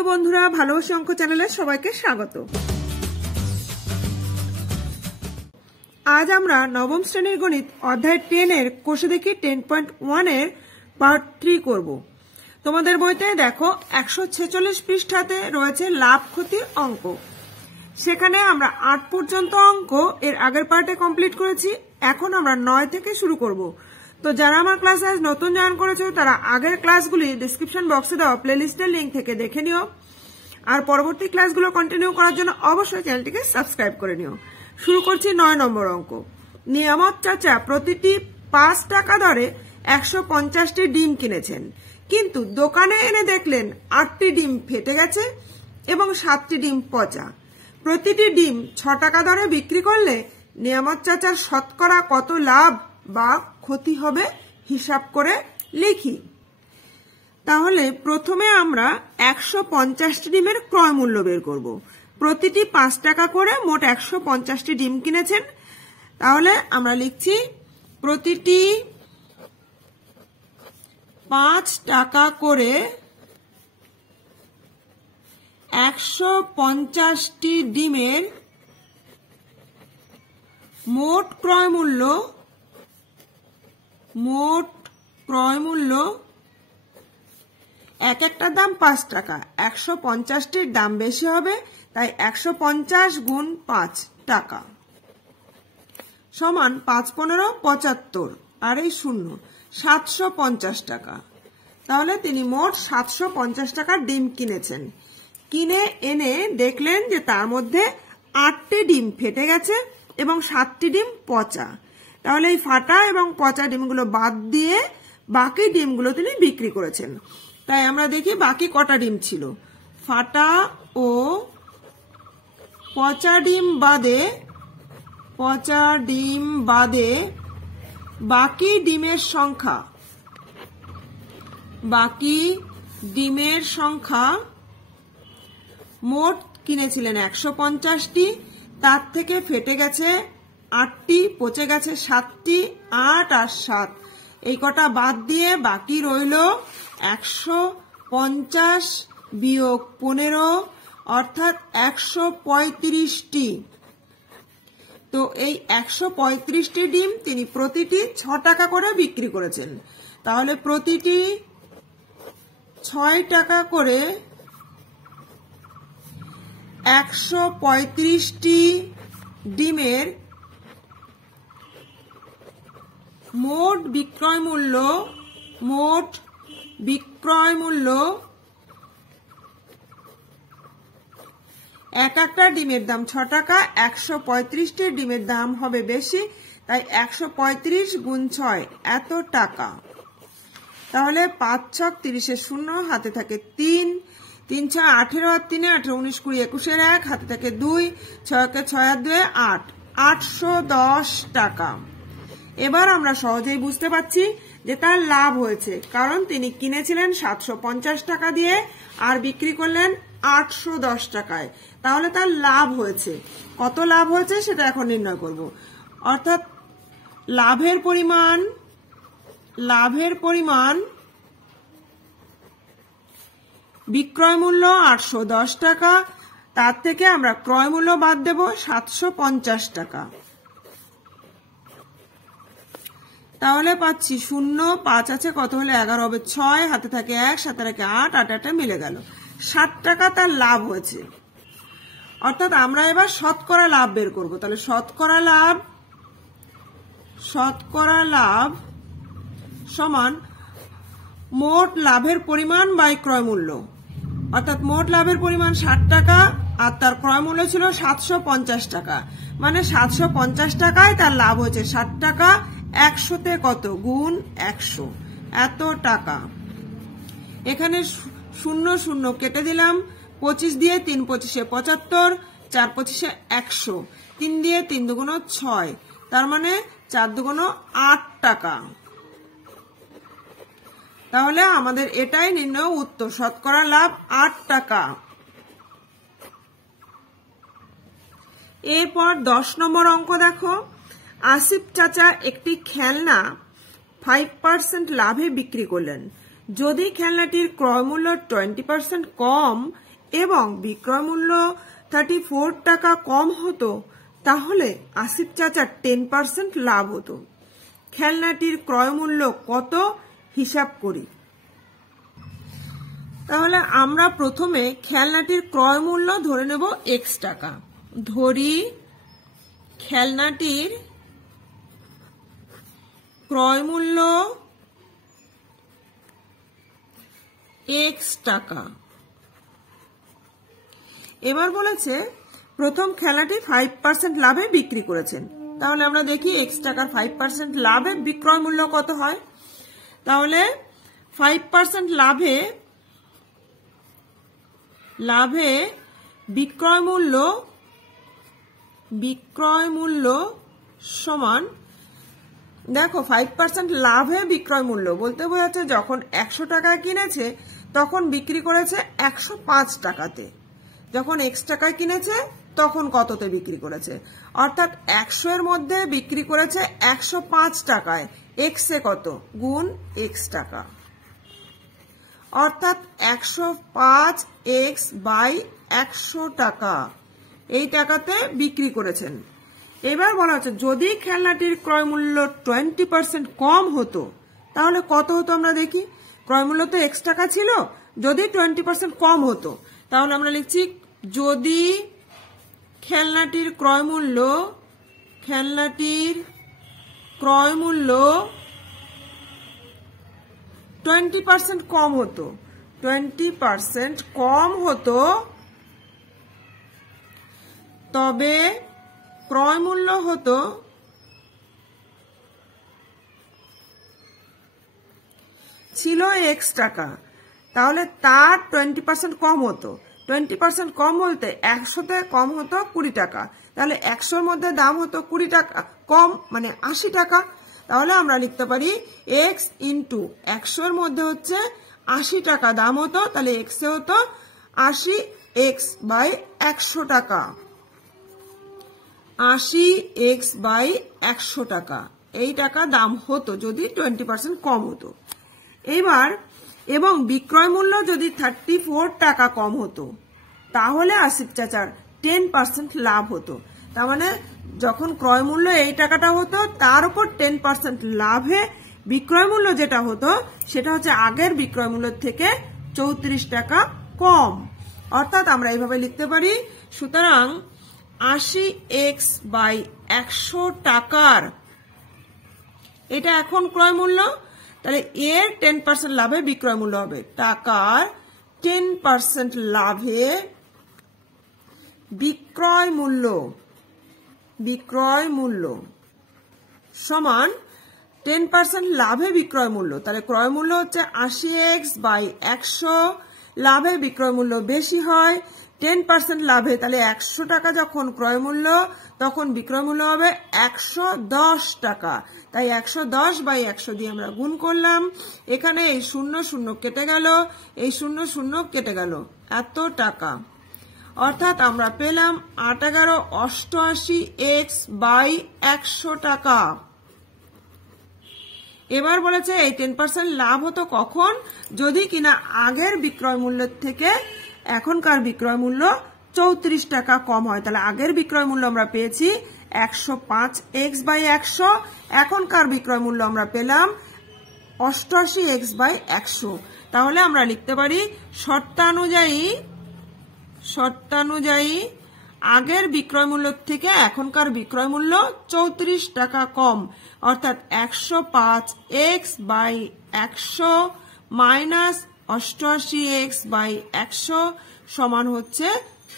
প্রিয় বন্ধুরা, ভালোবাসা অঙ্ক চ্যানেলে সবাইকে স্বাগত। আজ আমরা নবম শ্রেণীর গণিত অধ্যায় 10 এর কোষে দেখি 10.1 এর পার্ট 3 করব। তোমাদের বইতে দেখো 146 পৃষ্ঠাতে রয়েছে লাভ ক্ষতির অঙ্ক। সেখানে আমরা 8 পর্যন্ত অঙ্ক এর আগের পার্টে কমপ্লিট করেছি। এখন আমরা 9 থেকে শুরু করব। তো যারা আমার ক্লাসে আজ নতুন জয়েন করেছো তারা আগের ক্লাসগুলি ডেসক্রিপশন বক্সে দেওয়া প্লেলিস্টের লিংক থেকে দেখে নিও। আর পরবর্তী ক্লাসগুলো কন্টিনিউ করার জন্য অবশ্যই চ্যানেলটিকে সাবস্ক্রাইব করে নিও। শুরু করছি 9 নম্বর অঙ্ক। নিয়ামত চাচা প্রতিটি 5 টাকা দরে 150টি ডিম কিনেছেন, কিন্তু দোকানে এনে দেখলেন 8টি ডিম ফেটে গেছে এবং 7টি ডিম পচা। প্রতিটি ডিম 6 টাকা দরে বিক্রি করলে নিয়ামত চাচার শতকরা কত লাভ বা ক্ষতি হবে হিসাব করে লিখি। তাহলে প্রথমে আমরা 150টি ডিমের ক্রয় মূল্য বের করব। প্রতিটি 5 টাকা করে মোট 150টি ডিম কিনেছেন। তাহলে আমরা লিখছি প্রতিটি 5 টাকা করে 150টি ডিমের মোট ক্রয় মূল্য এক একটার দাম 5 টাকা। 150টির দাম বেশি হবে, তাই 150 গুণ 5 টাকা সমান 5 15 75 আর এই 0 750 টাকা। তাহলে তিনি মোট 750 টাকার ডিম কিনেছেন। কিনে এনে দেখলেন যে তার মধ্যে 8টি ডিম ফেটে গেছে এবং 7টি ডিম পচা। তাহলে এই ফাটা এবং পচা ডিমগুলো বাদ দিয়ে বাকি ডিমগুলো তিনি বিক্রি করেছেন। তাই আমরা দেখি বাকি কটা ডিম ছিল। ফাটা ও পচা ডিম বাদে বাকি ডিমের সংখ্যা মোট কিনেছিলেন 150টি, তার থেকে ফেটে গেছে 8টি, পচে গেছে 7টি, 8 আর 7 এই কটা বাদ দিয়ে বাকি রইল 150 বিয়োগ 15 অর্থাৎ 135টি। তো এই 135টি ডিম তিনি প্রতিটি 6 টাকা করে বিক্রি করেছেন। তাহলে প্রতিটি 6 টাকা করে 135টি ডিমের মোট বিক্রয় মূল্য এক একটা ডিমের দাম 6 টাকা, 135টি ডিমের দাম হবে বেশি, তাই 135 গুণ 6 এত টাকা। তাহলে 5 6 30 0 হাতে থাকে 3, 3 6 18 আর 3 18 19 20 21 1 হাতে থাকে 2, 6 6 আর 2 8 810 টাকা। এবার আমরা সহজেই বুঝতে পারছি যে তার লাভ হয়েছে, কারণ তিনি কিনেছিলেন 750 টাকা দিয়ে আর বিক্রি করলেন 810 টাকায়। তাহলে তার লাভ হয়েছে। কত লাভ হয়েছে সেটা এখন নির্ণয় করব। অর্থাৎ লাভের পরিমাণ বিক্রয় মূল্য 810 টাকা, তার থেকে আমরা ক্রয় মূল্য বাদ দেব 750 টাকা। তাহলে পাচ্ছি 0 5 আছে, কত হলে 11 হবে 6, হাতে থাকে 1, সাথে থাকে 8, 8 মিলে গেল 60 টাকা তার লাভ হয়েছে। অর্থাৎ আমরা এবার শতকরা লাভ বের করব। তাহলে শতকরা লাভ সমান মোট লাভের পরিমাণ বাই ক্রয় মূল্য। অর্থাৎ মোট লাভের পরিমাণ 60 টাকা আর তার ক্রয় মূল্য ছিল 750 টাকা, মানে 750 টাকায় তার লাভ হয়েছে 60 টাকা। 100তে কত গুণ 100 এত টাকা। এখানে 0 0 কেটে দিলাম, 25 দিয়ে 3 25 75, 4 25 100, 3 দিয়ে 3 দুগুণ 6, তার মানে 4 দুগুণ 8 টাকা। তাহলে আমাদের এটাই নির্ণয় উত্তর, শতকরা লাভ 8 টাকা। এরপর 10 নম্বর অঙ্ক দেখো। আসিফ চাচা একটি খেলনা 5% লাভে বিক্রি করলেন। যদি খেলনাটির ক্রয় মূল্য 20% কম এবং বিক্রয় মূল্য 34 টাকা কম হতো, তাহলে আসিফ চাচার 10% লাভ হতো। খেলনাটির ক্রয় মূল্য কত হিসাব করি। তাহলে আমরা প্রথমে খেলনাটির ক্রয় মূল্য ধরে নেব x টাকা। ধরি খেলনাটির ক্রয় মূল্য x টাকা। এবার বলেছে প্রথম খেলনাটি 5% লাভে বিক্রি করেছেন। তাহলে আমরা দেখি x টাকার 5% লাভে বিক্রয় মূল্য কত হয়। তাহলে 5% লাভে বিক্রয় মূল্য সমান, দেখো 5% লাভে বিক্রয় মূল্য বলতে বোঝাচ্ছে যখন 100 টাকায় কিনেছে তখন বিক্রি করেছে 105 টাকাতে, যখন x টাকায় কিনেছে তখন কততে বিক্রি করেছে, অর্থাৎ 100 এর মধ্যে বিক্রি করেছে 105 টাকায়, x এ কত গুণ x টাকা, অর্থাৎ 105x বাই 100 টাকা এই টাকাতে বিক্রি করেছেন। এবার বলা হচ্ছে যদি খেলনাটির ক্রয় মূল্য 20% কম হতো তাহলে কত হতো আমরা দেখি। ক্রয় মূল্য তো x টাকা ছিল, যদি 20% কম হতো তাহলে আমরা লিখছি যদি খেলনাটির ক্রয় মূল্য 20% কম হতো, 20% কম হতো, তবে ক্রয় মূল্য হতো ছিল x টাকা, তাহলে তার 20% কম হতো। 20% কম বলতে 100তে কম হতো 20 টাকা, তাহলে 100-র মধ্যে দাম হতো 20 টাকা কম, মানে 80 টাকা। তাহলে আমরা লিখতে পারি x ইন্টু 100-এর মধ্যে হচ্ছে 80 টাকা দাম হতো, তাহলে x এ হতো 80x বাই 100 টাকা, 80x বাই 100 টাকা এই টাকা দাম হতো যদি 20% কম হতো। এবার এবং বিক্রয় মূল্য যদি 34 টাকা কম হতো তাহলে আসিফ চাচার 10% লাভ হতো। তার মানে যখন ক্রয় মূল্য এই টাকাটা হতো তার উপর 10% লাভে বিক্রয় মূল্য যেটা হতো সেটা হচ্ছে আগের বিক্রয় মূল্য থেকে 34 টাকা কম, অর্থাৎ আমরা এইভাবে লিখতে পারি সুতরাং 80x বাই 100 টাকার, এটা এখন ক্রয় মূল্য, তাহলে এর 10% লাভে বিক্রয় মূল্য হবে টাকার 10% লাভে বিক্রয় মূল্য সমান 10% লাভে বিক্রয় মূল্য, তাহলে ক্রয় মূল্য হচ্ছে 80x বাই 100, লাভে বিক্রয় মূল্য বেশি হয় 10% লাভে, তাহলে 100 টাকা যখন ক্রয় মূল্য তখন বিক্রয় মূল্য হবে 110 টাকা, তাই 110 বাই 100 দিয়ে আমরা গুণ করলাম, এখানে এই 0 0 কেটে গেল, এই 0 0 কেটে গেল, এত টাকা, অর্থাৎ আমরা পেলাম 8 11 88x বাই 100 টাকা। এবার বলেছে এই 10% লাভ হতো কখন, যদি কিনা আগের বিক্রয় মূল্যের থেকে এখনকার বিক্রয় মূল্য 34 টাকা কম হয়। তাহলে আগের বিক্রয় মূল্য আমরা পেয়েছি 105x বাই 100, এখনকার বিক্রয় মূল্য আমরা পেলাম 88x বাই 100। তাহলে আমরা লিখতে পারি শর্তানুযায়ী আগের বিক্রয় মূল্য থেকে এখনকার বিক্রয় মূল্য 34 টাকা কম, অর্থাৎ 105x by 100 minus 88x by 100 সমান হচ্ছে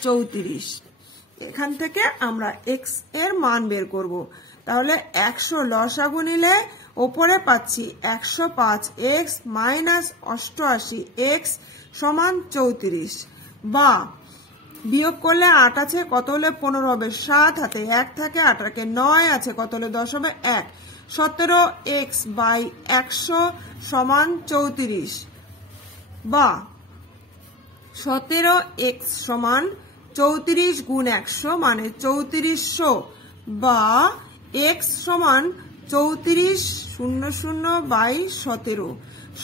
34। এখান থেকে আমরা x এর মান বের করব। তাহলে 100 লসাগু নিলে ওপরে পাচ্ছি 105x মাইনাস 88x সমান 34, বা বিয়োগ করলে 8 আছে কত হলে 15 হবে, 7 হাতে 1 থাকে 8 থাকে 9 আছে কত হলে 10 হবে 1, 17x বাই 100 সমান 34, বা 17x সমান 34 গুণ 100 মানে 3400, বা x সমান 3400 বাই 17,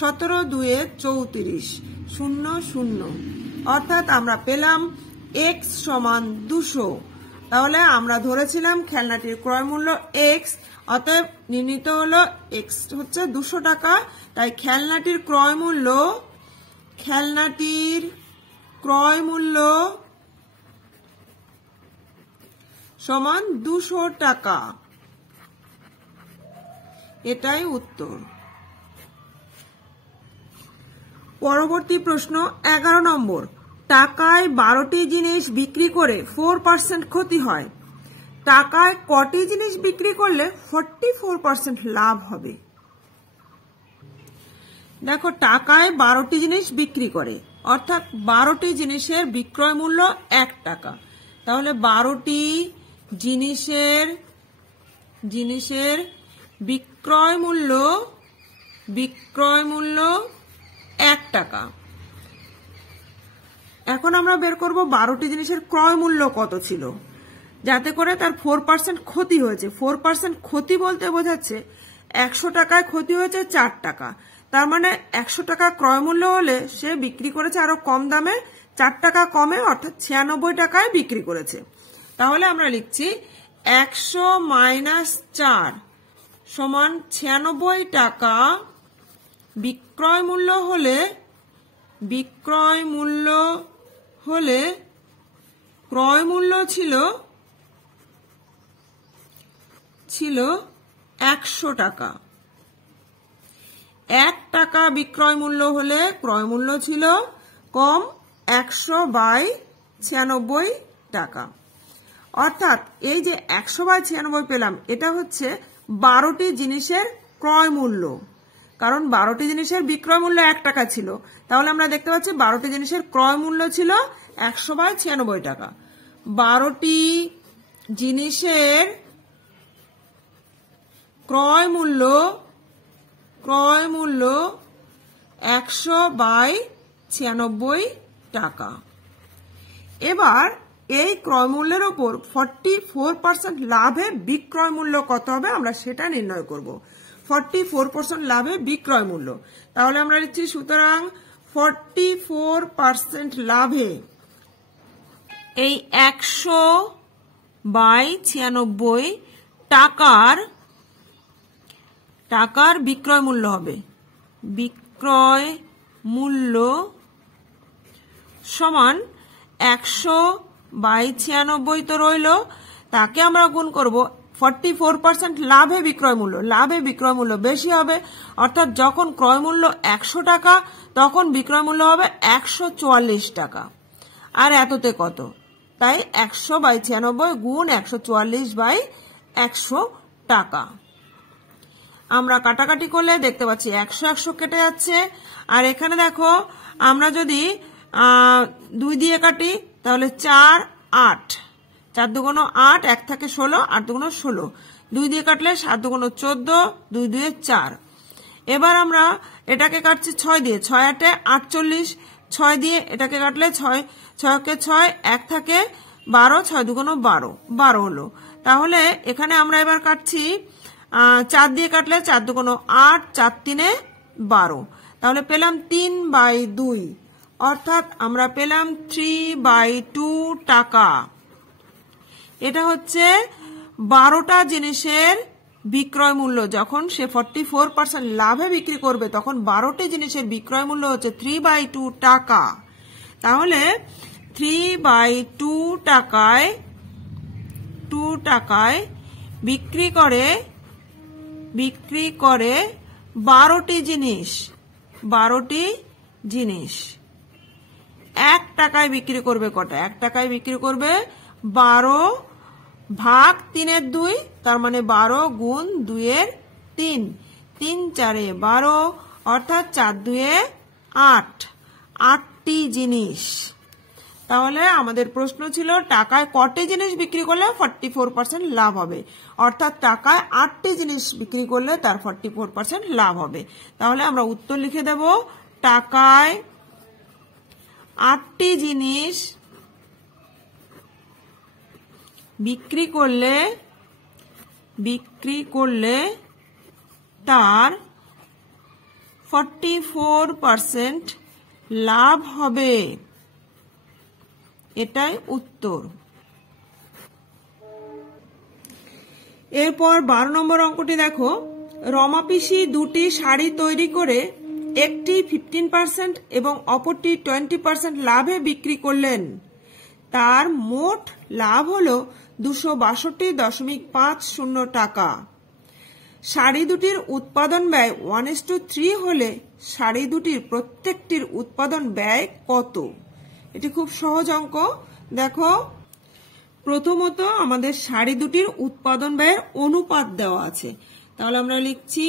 17 2 34 00, অর্থাৎ আমরা পেলাম x সমান 200। তাহলে আমরা ধরেছিলাম খেলনাটির ক্রয় মূল্য x, অতএব নির্ণীত হলো x হচ্ছে 200 টাকা। তাই খেলনাটির ক্রয় মূল্য সমান 200 টাকা। এটাই উত্তর। পরবর্তী প্রশ্ন 11 নম্বর। টাকায় 12টি জিনিস বিক্রি করে 4% ক্ষতি হয়, টাকায় কটি জিনিস বিক্রি করলে 44% লাভ হবে? দেখো, টাকায় 12টি জিনিস বিক্রি করে, অর্থাৎ 12টি জিনিসের বিক্রয় মূল্য 1 টাকা। তাহলে 12টি জিনিসের বিক্রয় মূল্য 1 টাকা। এখন আমরা বের করব 12টি জিনিসের ক্রয় মূল্য কত ছিল, যাতে করে তার 4% ক্ষতি হয়েছে। 4% ক্ষতি বলতে বোঝাচ্ছে 100 টাকায় ক্ষতি হয়েছে 4 টাকা। তার মানে 100 টাকা ক্রয় মূল্য হলে সে বিক্রি করেছে আরো কম দামে, 4 টাকা কমে, অর্থাৎ 96 টাকায় বিক্রি করেছে। তাহলে আমরা লিখছি 100 মাইনাস 4 সমান 96 টাকা বিক্রয় মূল্য হলে ক্রয় মূল্য ছিল 100 টাকা। 1 টাকা বিক্রয় মূল্য হলে ক্রয় মূল্য ছিল কম 100/96 টাকা। অর্থাৎ এই যে 100/96 পেলাম, এটা হচ্ছে 12টি জিনিসের ক্রয় মূল্য। কারণ 12টি জিনিসের বিক্রয় মূল্য 1 টাকা ছিল, তাহলে আমরা দেখতে পাচ্ছি 12টি জিনিসের ক্রয় মূল্য ছিল 100/96 টাকা। 12টি জিনিসের ক্রয় মূল্য 100/96 টাকা। এবার এই ক্রয় মূল্যের উপর 44% লাভে বিক্রয় মূল্য কত হবে আমরা সেটা নির্ণয় করব। 44% লাভে বিক্রয় মূল্য, তাহলে আমরা লিখছি সুতরাং 44% লাভে এই 100/96 টাকার বিক্রয় মূল্য হবে। বিক্রয় মূল্য সমান 100/96 তো রইল, তাকে আমরা গুণ করব 44% লাভে বিক্রয় মূল্য। লাভে বিক্রয় মূল্য বেশি হবে, অর্থাৎ যখন ক্রয় মূল্য 100 টাকা তখন বিক্রয় মূল্য হবে 144 টাকা। আর এততে কত, তাই 100/96 গুণ 144/100 টাকা। আমরা কাটাকাটি করলে দেখতে পাচ্ছি 100 কেটে যাচ্ছে। আর এখানে দেখো, আমরা যদি 2 দিয়ে কাটি তাহলে 4 8, 4 দুগুণ 8, 1 থাকে 16, 8 দুগুণ 16, 2 দিয়ে কাটলে 7 দুগুণ 14, 2 2 4। এবার আমরা এটাকে কাটছি 6 দিয়ে, 6 8 48, 6 দিয়ে এটাকে কাটলে 6 6কে 6, 1 থাকে 12, 6 দুগুণ 12, 12 হলো। তাহলে এখানে আমরা এবার কাটছি 4 দিয়ে কাটলে 4 দুগুণ 8, 4 3 12, তাহলে পেলাম 3/2, অর্থাৎ আমরা পেলাম 3/2 টাকা। এটা হচ্ছে 12টা জিনিসের বিক্রয় মূল্য। যখন সে 44% লাভে বিক্রি করবে তখন 12টি জিনিসের বিক্রয় মূল্য হচ্ছে 3/2 টাকা। তাহলে 3/2 টাকায় বিক্রি করে 12টি জিনিস। 1 টাকায় বিক্রি করবে কটা? 1 টাকায় বিক্রি করবে 12 ভাগ 3/2, তার মানে 12 গুণ 2/3, 3 4 12, অর্থাৎ 4 2 8, 8টি জিনিস। তাহলে আমাদের প্রশ্ন ছিল টাকায় কটি জিনিস বিক্রি করলে 44% লাভ হবে, অর্থাৎ টাকায় 8টি জিনিস বিক্রি করলে তার 44% লাভ হবে। তাহলে আমরা উত্তর লিখে দেব, টাকায় 8টি জিনিস বিক্রি করলে তার 44% লাভ হবে। এটাই উত্তর। এরপর 12 নম্বর অঙ্কটি দেখো, রমা পিসি দুটি শাড়ি তৈরি করে একটি 15% এবং অপরটি 20% লাভে বিক্রি করলেন। তার মোট লাভ হলো 262.50 টাকা। শাড়ি দুটির উৎপাদন ব্যয় 1:3 হলে শাড়ি দুটির প্রত্যেকটির উৎপাদন ব্যয় কত? এটি খুব সহজ অঙ্ক। দেখো, প্রথমত আমাদের শাড়ি দুটির উৎপাদন ব্যয়ের অনুপাত দেওয়া আছে, তাহলে আমরা লিখছি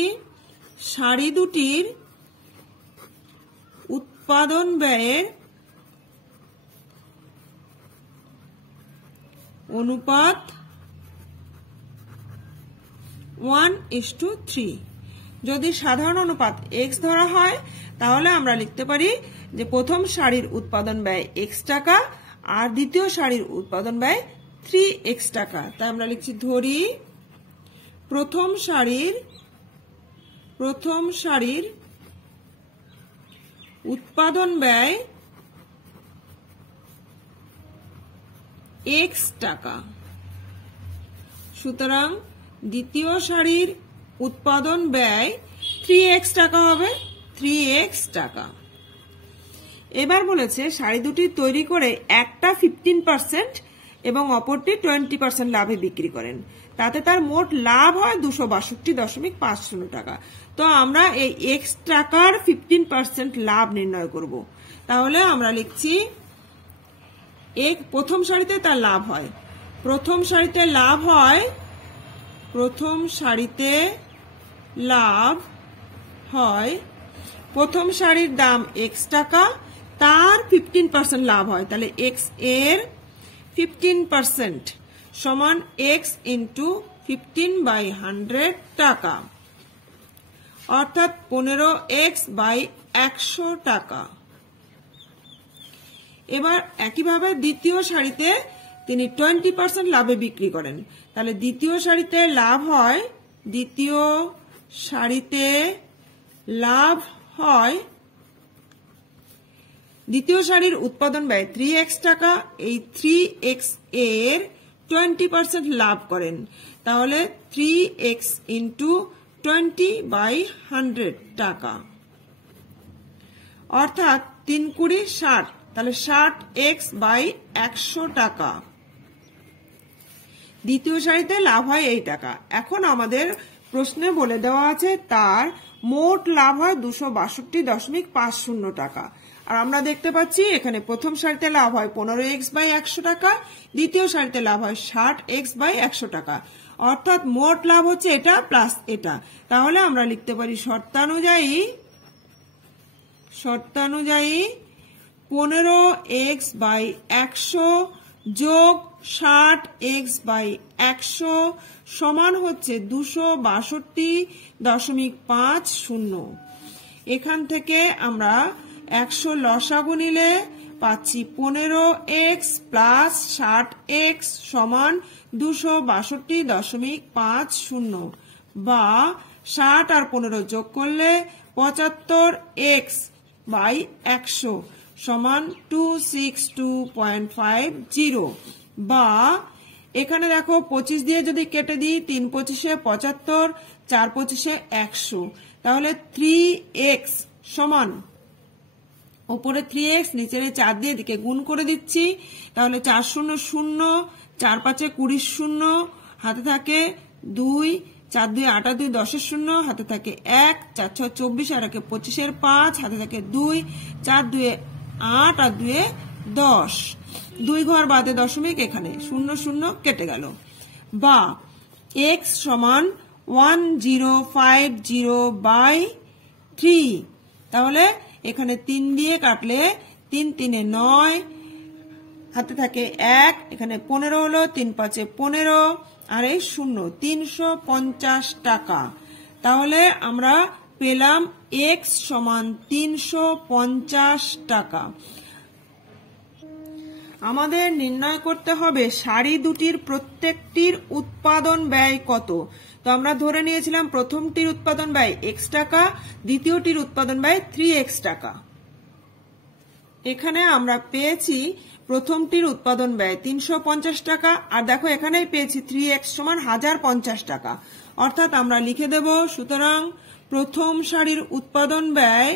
শাড়ি দুটির উৎপাদন ব্যয়ের অনুপাত 1:3। যদি সাধারণ অনুপাত x ধরা হয় তাহলে আমরা লিখতে পারি যে প্রথম শাড়ির উৎপাদন ব্যয় x টাকা আর দ্বিতীয় শাড়ির উৎপাদন ব্যয় 3x টাকা। তাই আমরা লিখছি, ধরি প্রথম শাড়ির উৎপাদন ব্যয় x টাকা, সুতরাং দ্বিতীয় শাড়ির উৎপাদন ব্যয় 3x টাকা হবে, 3x টাকা। এবার বলেছে শাড়ি দুটি তৈরি করে একটা 15% এবং অপরটি 20% লাভে বিক্রি করেন, তাতে তার মোট লাভ হয় 262.50 টাকা। তো আমরা এই x টাকার 15% লাভ নির্ণয় করব। তাহলে আমরা লিখছি, প্রথম শাড়িতে তার লাভ হয়, প্রথম শাড়িতে লাভ হয় প্রথম শাড়ির দাম x টাকা, তার 15% লাভ হয়, তাহলে x এর 15% সমান x × 15/100 টাকা, অর্থাৎ 15x/100 টাকা। এবার একইভাবে দ্বিতীয় শাড়িতে তিনি 20% লাভে বিক্রি করেন, তাহলে দ্বিতীয় শাড়িতে লাভ হয় দ্বিতীয় শাড়ির উৎপাদন ব্যয় 3x টাকা, এই 3x এর 20% লাভ করেন, তাহলে 3x × 20/100 টাকা, অর্থাৎ 3 × 20 = 60, তাহলে 60x/100 টাকা। দ্বিতীয় শাড়িতে লাভ হয় এই টাকা। এখন আমাদের প্রশ্নে বলে দেওয়া আছে তার মোট লাভ হয় 262.50 টাকা। আর আমরা দেখতে পাচ্ছি এখানে প্রথম শাড়িতে লাভ হয় 15x/100 টাকা, দ্বিতীয় শাড়িতে লাভ হয় 60x/100 টাকা, অর্থাৎ মোট লাভ হচ্ছে এটা প্লাস এটা। তাহলে আমরা লিখতে পারি শর্তানুযায়ী 15x/100 যোগ 60x/100 সমান হচ্ছে 262.50। এখান থেকে আমরা 100 লসাগু নিলে পাচ্ছি 15x প্লাস 60x সমান 262.50, বা 60 আর 15 যোগ করলে 75x/100 সমান 262.50, বা এখানে দেখো 25 দিয়ে যদি কেটে দিই 3 × 25 = 75, 4 × 25 = 100, তাহলে 3x সমান উপরে 3x নিচে 4 দিয়ে দিকে গুণ করে দিচ্ছি, তাহলে 4 0 0, 4 5 20 0, হাতে থাকে 2, 4 2 8 2 10 0, হাতে থাকে 1, 4 6 24 আর 1 25 5, হাতে থাকে 2, 4 2 8 আর 2 10, 2 ঘর বাদে দশমিক, এখানে 0 0 কেটে গেল, বা x সমান 1050/3। তাহলে এখানে 3 দিয়ে কাটলে 3 3 9, হাতে থাকে 1, এখানে 15 হলো, 3 5 15 আর এই 0, 350 টাকা। তাহলে আমরা পেলাম x সমান 350 টাকা। আমাদের নির্ণয় করতে হবে শাড়ি দুটির প্রত্যেকটির উৎপাদন ব্যয় কত। তো আমরা ধরে নিয়েছিলাম প্রথমটির উৎপাদন ব্যয় x টাকা, দ্বিতীয়টির উৎপাদন ব্যয় 3x টাকা। এখানে আমরা পেয়েছি প্রথমটির উৎপাদন ব্যয় 350 টাকা, আর দেখো এখানেই পেয়েছি 3x সমান 1050 টাকা, অর্থাৎ আমরা লিখে দেব সুতরাং প্রথম সারির উৎপাদন ব্যয়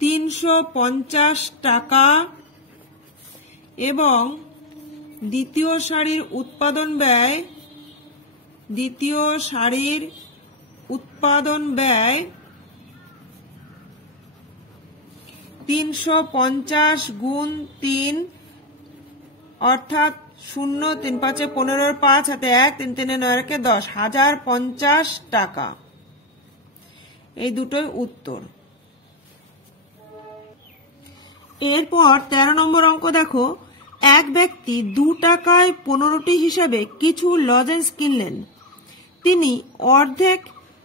350 টাকা এবং দ্বিতীয় সারির উৎপাদন ব্যয় 350 গুণ 3 অর্থাৎ 0 3 5 15 5 হাতে 1 3 3 9 10 1050 টাকা। এই দুটোই উত্তর। এরপর 13 নম্বর অঙ্ক দেখো, এক ব্যক্তি 2 টাকায় 15টি হিসাবে কিছু লজেন্স কিনলেন। তিনি অর্ধেক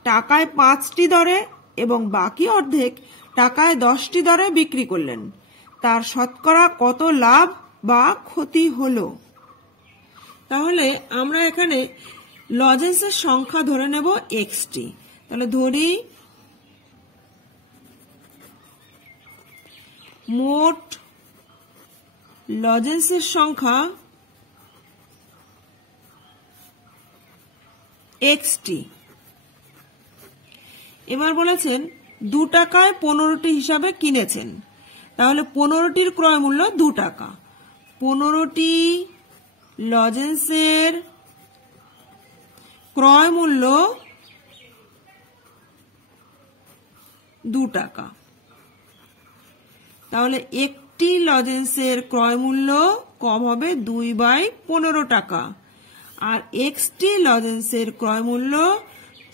টাকায় 5টি দরে এবং বাকি অর্ধেক টাকায় 10টি দরে বিক্রি করলেন। তার শতকরা কত লাভ বা ক্ষতি হলো? তাহলে আমরা এখানে লজেন্সের সংখ্যা ধরে নেব xটি। তাহলে ধরি মোট লজেন্সের সংখ্যা xটি। এবার বলেছেন 2 টাকায় 15টি হিসাবে কিনেছেন, তাহলে 15টির ক্রয় মূল্য 2 টাকা। 15টি লজেন্সের ক্রয় মূল্য 2 টাকা, তাহলে একটি লজেন্সের ক্রয় মূল্য কম হবে 2/15 টাকা, আর xটি লজেন্সের ক্রয় মূল্য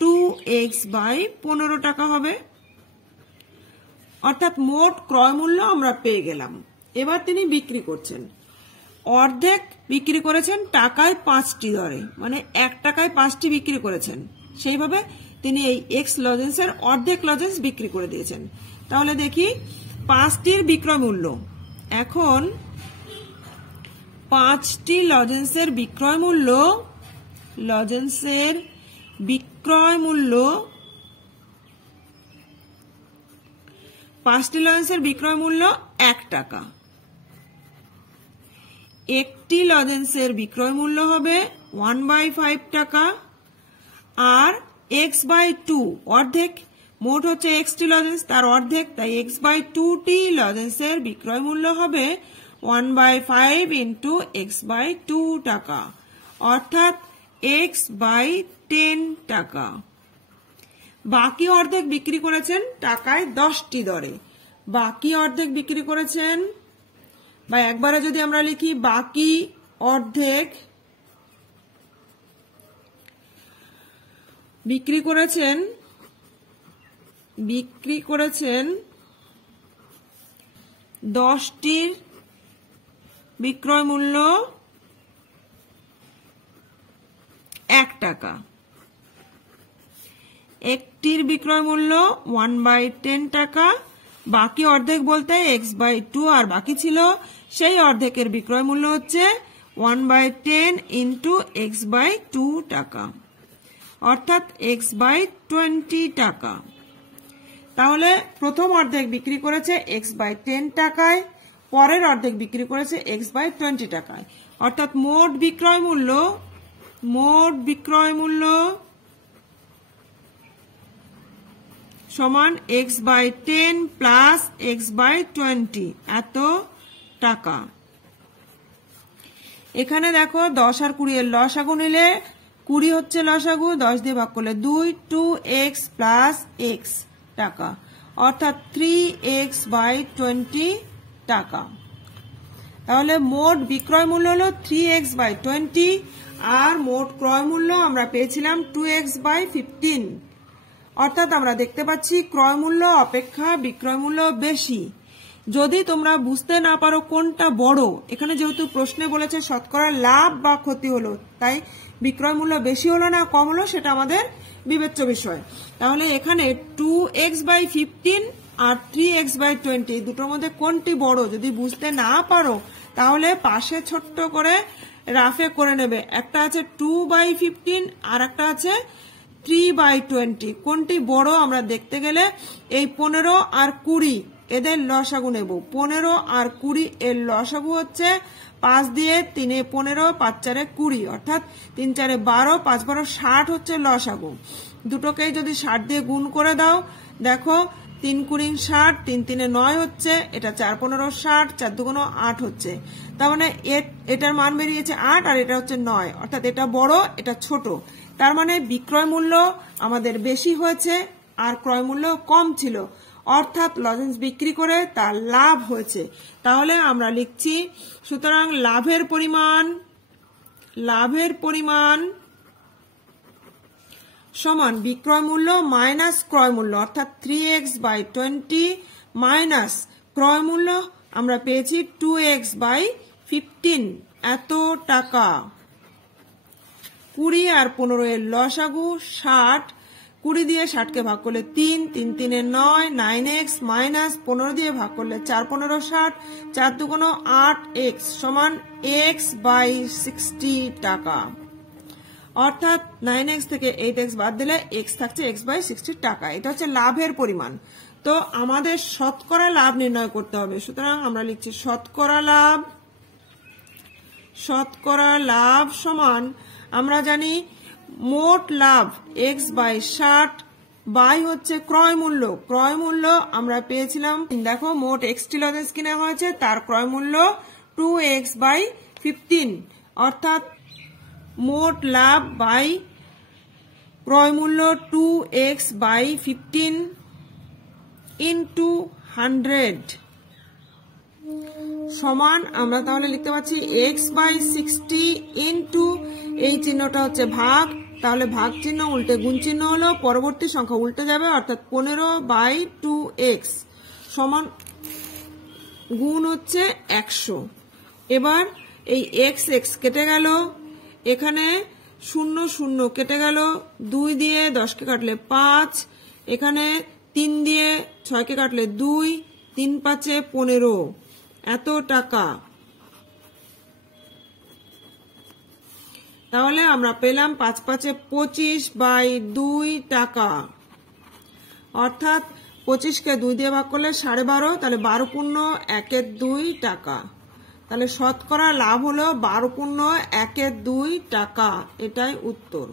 2x/15 টাকা হবে। অর্থাৎ মোট ক্রয় মূল্য আমরা পেয়ে গেলাম। এবার তিনি বিক্রি করছেন, অর্ধেক বিক্রি করেছেন টাকায় 5টি দরে, মানে 1 টাকায় 5টি বিক্রি করেছেন। সেইভাবে তিনি এই এক্স লজেন্সের অর্ধেক লজেন্স বিক্রি করে দিয়েছেন। তাহলে দেখি 5টির বিক্রয় মূল্য। এখন 5টি লজেন্সের বিক্রয় মূল্য 5টি লজেন্সের বিক্রয় মূল্য 1 টাকা। একটি লজেন্সের বিক্রয় মূল্য হবে 1/5 টাকা, আর x/2 অর্ধেক, মোট হচ্ছে xটি লজেন্স, তার অর্ধেক, তাই x/2টি লজেন্সের বিক্রয় মূল্য হবে 1/5 × x/2 টাকা, অর্থাৎ x/10 টাকা। বাকি অর্ধেক বিক্রি করেছেন টাকায় 10টি দরে। বাকি অর্ধেক বিক্রি করেছেন, বা একবারে যদি আমরা লিখি বাকি অর্ধেক বিক্রি করেছেন 10টির বিক্রয় মূল্য 1 টাকা। একটির বিক্রয় মূল্য 1/10 টাকা, বাকি অর্ধেক বলতে x/2 আর বাকি ছিল, সেই অর্ধেকের বিক্রয় মূল্য হচ্ছে 1/10 × x/2 টাকা, অর্থাৎ x/20 টাকা। তাহলে প্রথম অর্ধেক বিক্রি করেছে x/10 টাকায়, পরের অর্ধেক বিক্রি করেছে x/20 টাকায়, অর্থাৎ মোট বিক্রয় মূল্য সমান x/10 প্লাস x/20 এত টাকা। এখানে দেখো 10 আর 20 এর লসাগু নিলে 20 হচ্ছে লসাগু, 10 দিয়ে ভাগ করলে 2, 2x প্লাস x টাকা, অর্থাৎ 3x/20 টাকা। তাহলে মোট বিক্রয় মূল্য হলো 3x/20, আর মোট ক্রয় মূল্য আমরা পেয়েছিলাম 2x/15। অর্থাৎ আমরা দেখতে পাচ্ছি ক্রয় মূল্য অপেক্ষা বিক্রয় মূল্য বেশি। যদি তোমরা বুঝতে না পারো কোনটা বড়, এখানে যেহেতু প্রশ্নে বলেছে শতকরা লাভ বা ক্ষতি হলো, তাই বিক্রয় মূল্য বেশি হলো না কম হলো সেটা আমাদের বিবেচ্য বিষয়। তাহলে এখানে 2x/15 আর 3x/20 দুটোর মধ্যে কোনটি বড় যদি বুঝতে না পারো, তাহলে পাশে ছোট্ট করে রাফে করে নেবে। একটা আছে 2/15 আর একটা আছে 3/20 কোনটি বড় আমরা দেখতে গেলে এই 15 আর 20 এদের লসাগু নেব। 15 আর 20 এর লসাগু হচ্ছে 5 দিয়ে 3 এ 15, 5 4 20 অর্থাৎ 3 4 12, 5 12 60 হচ্ছে লসাগু। দুটোকেই যদি 60 দিয়ে গুণ করে দাও, দেখো 3 20 60, 3 3 9 হচ্ছে, এটা 4 15 60, 4 2 8 হচ্ছে। তার মানে এটার মান বেরিয়েছে 8 আর এটা হচ্ছে 9, অর্থাৎ এটা বড় এটা ছোট। তার মানে বিক্রয় মূল্য আমাদের বেশি হয়েছে আর ক্রয় মূল্য কম ছিল, অর্থাৎ লজেন্স বিক্রি করে তার লাভ হয়েছে। তাহলে আমরা লিখছি, সুতরাং লাভের পরিমাণ সমান বিক্রয় মূল্য মাইনাস ক্রয় মূল্য, অর্থাৎ 3x/20 মাইনাস ক্রয় মূল্য আমরা পেয়েছি 2x/15 এত টাকা। 20 আর 15 এর লসাগু 60, 20 দিয়ে 60কে ভাগ করলে 3, 3 3 এ 9, 9x মাইনাস 15 দিয়ে ভাগ করলে 4 15 60, 4 2 8x সমান x/60 টাকা। অর্থাৎ 9x থেকে 8x বাদ দিলে x থাকছে x/60 টাকা। এটা হচ্ছে লাভের পরিমাণ। তো আমাদের শতকরা লাভ নির্ণয় করতে হবে, সুতরাং আমরা লিখছি শতকরা লাভ সমান, আমরা জানি মোট লাভ x/60 বাই হচ্ছে ক্রয় মূল্য আমরা পেয়েছিলাম, দেখো মোট x লজেন্স কিনা হয়েছে তার ক্রয় মূল্য 2x/15, অর্থাৎ মোট লাভ বাই ক্রয় মূল্য 2x/15 ইন্টু 100 সমান, আমরা তাহলে লিখতে পাচ্ছি x/60 ইন্টু এই চিহ্নটা হচ্ছে ভাগ, তাহলে ভাগ চিহ্ন উল্টে গুণ চিহ্ন হলো, পরবর্তী সংখ্যা উল্টে যাবে, অর্থাৎ 15/2x সমান গুণ হচ্ছে 100। এবার এই x কেটে গেল, এখানে 0 0 কেটে গেল, 2 দিয়ে 10কে কাটলে 5, এখানে 3 দিয়ে 6কে কাটলে 2, 3 5 15 এত টাকা। তাহলে আমরা পেলাম 5 5 25/2 টাকা, অর্থাৎ 25কে 2 দিয়ে ভাগ করলে 12.5, তাহলে 12.1 টাকা। তাহলে শতকরা লাভ হলো 12.1 টাকা, এটাই উত্তর।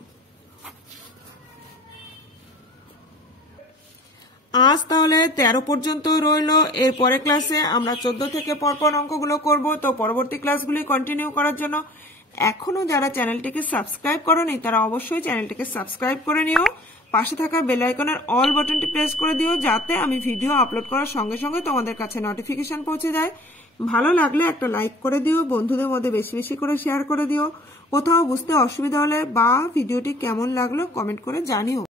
আজ তাহলে 13 পর্যন্ত রইল, এর পরের ক্লাসে আমরা 14 থেকে পরপর অঙ্কগুলো করব। তো পরবর্তী ক্লাসগুলি কন্টিনিউ করার জন্য এখনো যারা চ্যানেলটিকে সাবস্ক্রাইব করোনি তারা অবশ্যই চ্যানেলটিকে সাবস্ক্রাইব করে নিও, পাশে থাকা বেল আইকনের অল বাটনটি প্রেস করে দিও, যাতে আমি ভিডিও আপলোড করার সঙ্গে সঙ্গে তোমাদের কাছে নোটিফিকেশন পৌঁছে যায়। ভালো লাগলে একটা লাইক করে দিও, বন্ধুদের মধ্যে বেশি বেশি করে শেয়ার করে দিও। কোথাও বুঝতে অসুবিধা হলে বা ভিডিওটি কেমন লাগলো কমেন্ট করে জানিও।